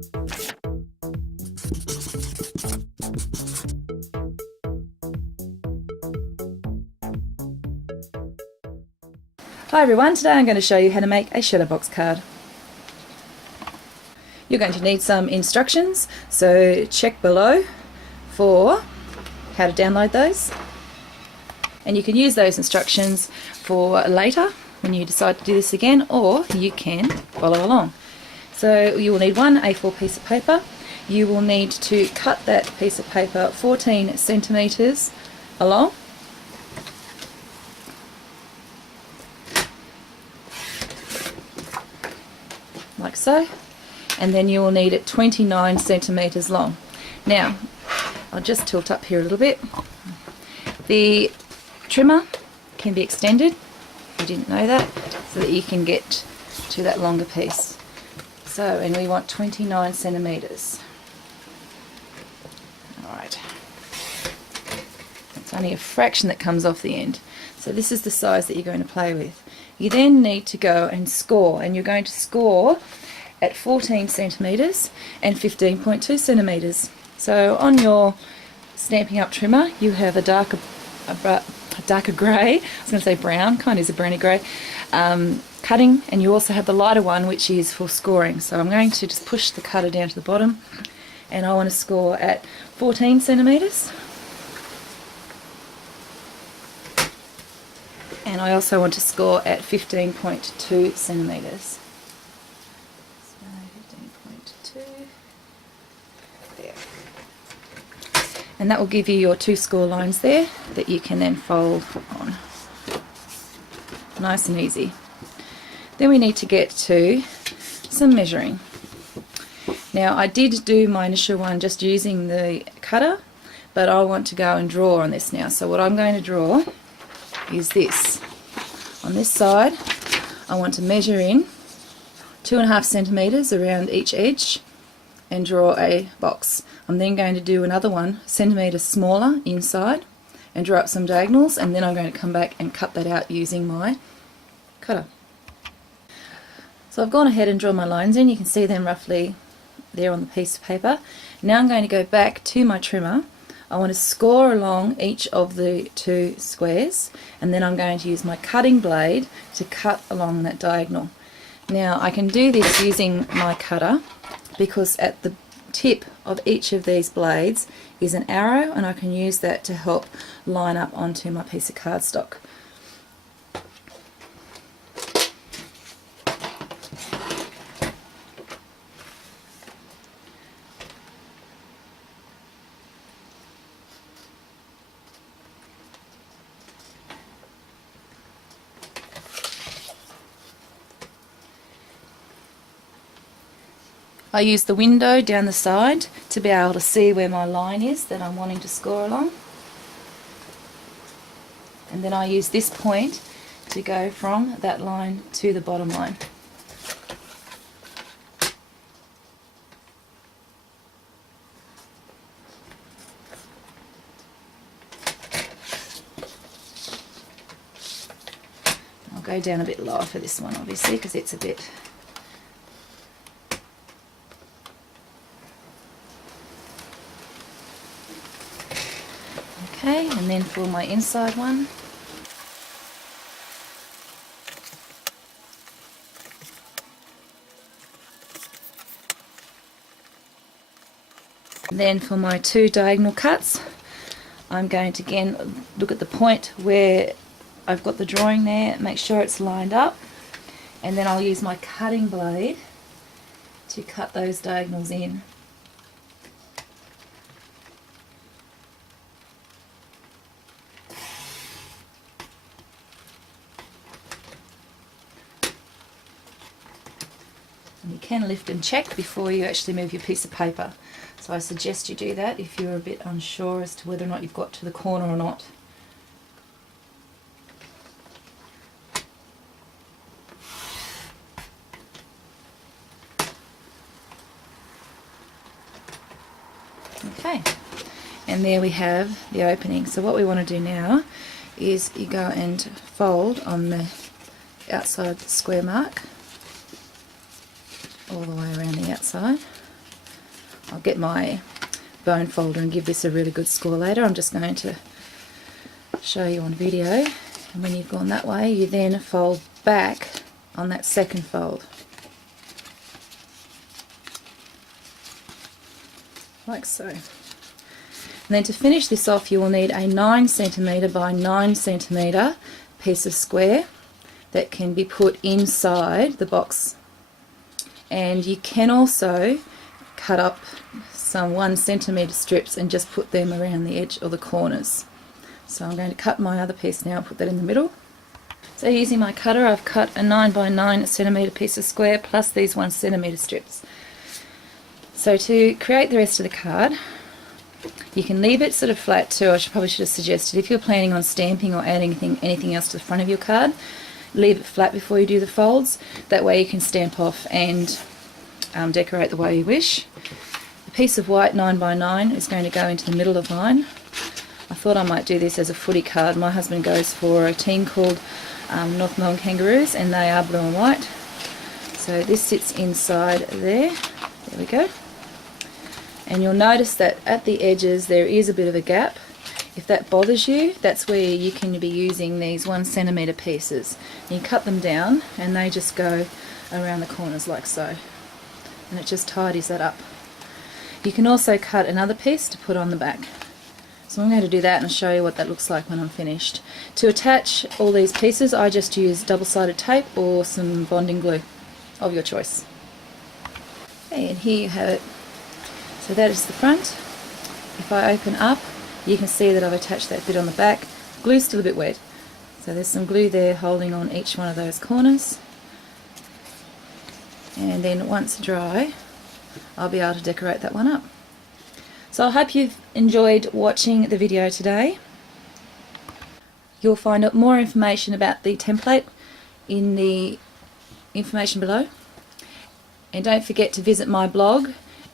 Hi everyone, today I'm going to show you how to make a Shutterbox card. You're going to need some instructions, so check below for how to download those. And you can use those instructions for later when you decide to do this again, or you can follow along. So you will need one A4 piece of paper. You will need to cut that piece of paper 14 centimetres along. Like so, and then you will need it 29 centimetres long. Now, I'll just tilt up here a little bit. The trimmer can be extended, if you didn't know that, so that you can get to that longer piece. So, and we want 29 centimetres. Alright. It's only a fraction that comes off the end. So this is the size that you're going to play with. You then need to go and score, and you're going to score at 14 centimetres and 15.2 centimetres. So on your Stampin' Up trimmer you have a darker grey, I was going to say brown, kind of is a browny grey, cutting, and you also have the lighter one which is for scoring. So I'm going to just push the cutter down to the bottom, and I want to score at 14 centimetres. And I also want to score at 15.2 centimetres. So 15.2, there. And that will give you your two score lines there that you can then fold on. Nice and easy. Then we need to get to some measuring. Now I did do my initial one just using the cutter, but I want to go and draw on this now. So what I'm going to draw is this. On this side I want to measure in 2.5 centimetres around each edge and draw a box. I'm then going to do another 1 centimetre smaller inside and draw up some diagonals, and then I'm going to come back and cut that out using my cutter. So I've gone ahead and drawn my lines in. You can see them roughly there on the piece of paper. Now I'm going to go back to my trimmer. I want to score along each of the two squares, and then I'm going to use my cutting blade to cut along that diagonal. Now I can do this using my cutter because at the tip of each of these blades is an arrow, and I can use that to help line up onto my piece of cardstock. I use the window down the side to be able to see where my line is that I'm wanting to score along. And then I use this point to go from that line to the bottom line. I'll go down a bit lower for this one obviously because it's a bit okay, and then for my inside one, and then for my two diagonal cuts, I'm going to again look at the point where I've got the drawing there, make sure it's lined up, and then I'll use my cutting blade to cut those diagonals in. And you can lift and check before you actually move your piece of paper. So I suggest you do that if you're a bit unsure as to whether or not you've got to the corner or not. Okay, and there we have the opening. So what we want to do now is you go and fold on the outside square mark all the way around the outside. I'll get my bone folder and give this a really good score later. I'm just going to show you on video. And when you've gone that way, you then fold back on that second fold, like so. And then to finish this off, you will need a 9 centimetre by 9 centimetre piece of square that can be put inside the box. And you can also cut up some 1 centimetre strips and just put them around the edge or the corners. So I'm going to cut my other piece now and put that in the middle. So using my cutter, I've cut a 9 by 9 centimetre piece of square plus these 1 centimetre strips. So to create the rest of the card, you can leave it sort of flat too. Probably should have suggested, if you're planning on stamping or adding anything else to the front of your card, leave it flat before you do the folds. That way you can stamp off and decorate the way you wish. The piece of white 9 by 9 is going to go into the middle of mine. I thought I might do this as a footy card. My husband goes for a team called North Melbourne Kangaroos, and they are blue and white. So this sits inside there. There we go. And you'll notice that at the edges there is a bit of a gap. If that bothers you, that's where you can be using these 1 centimetre pieces. You cut them down and they just go around the corners like so. And it just tidies that up. You can also cut another piece to put on the back. So I'm going to do that and show you what that looks like when I'm finished. To attach all these pieces, I just use double-sided tape or some bonding glue of your choice. Okay, and here you have it. So that is the front. If I open up, you can see that I've attached that bit on the back. Glue's still a bit wet, so there's some glue there holding on each one of those corners. And then once dry, I'll be able to decorate that one up. So I hope you've enjoyed watching the video today. You'll find out more information about the template in the information below. And don't forget to visit my blog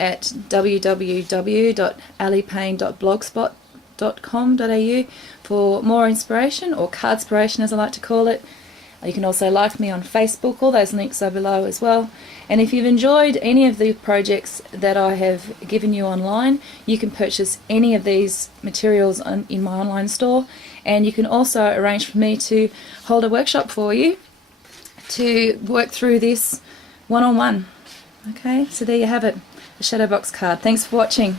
at www.alipayne.blogspot.com.au for more inspiration, or cardspiration as I like to call it. You can also like me on Facebook, all those links are below as well. And if you've enjoyed any of the projects that I have given you online, you can purchase any of these materials in my online store, and you can also arrange for me to hold a workshop for you to work through this one-on-one. Okay, so there you have it, the Shadowbox card. Thanks for watching.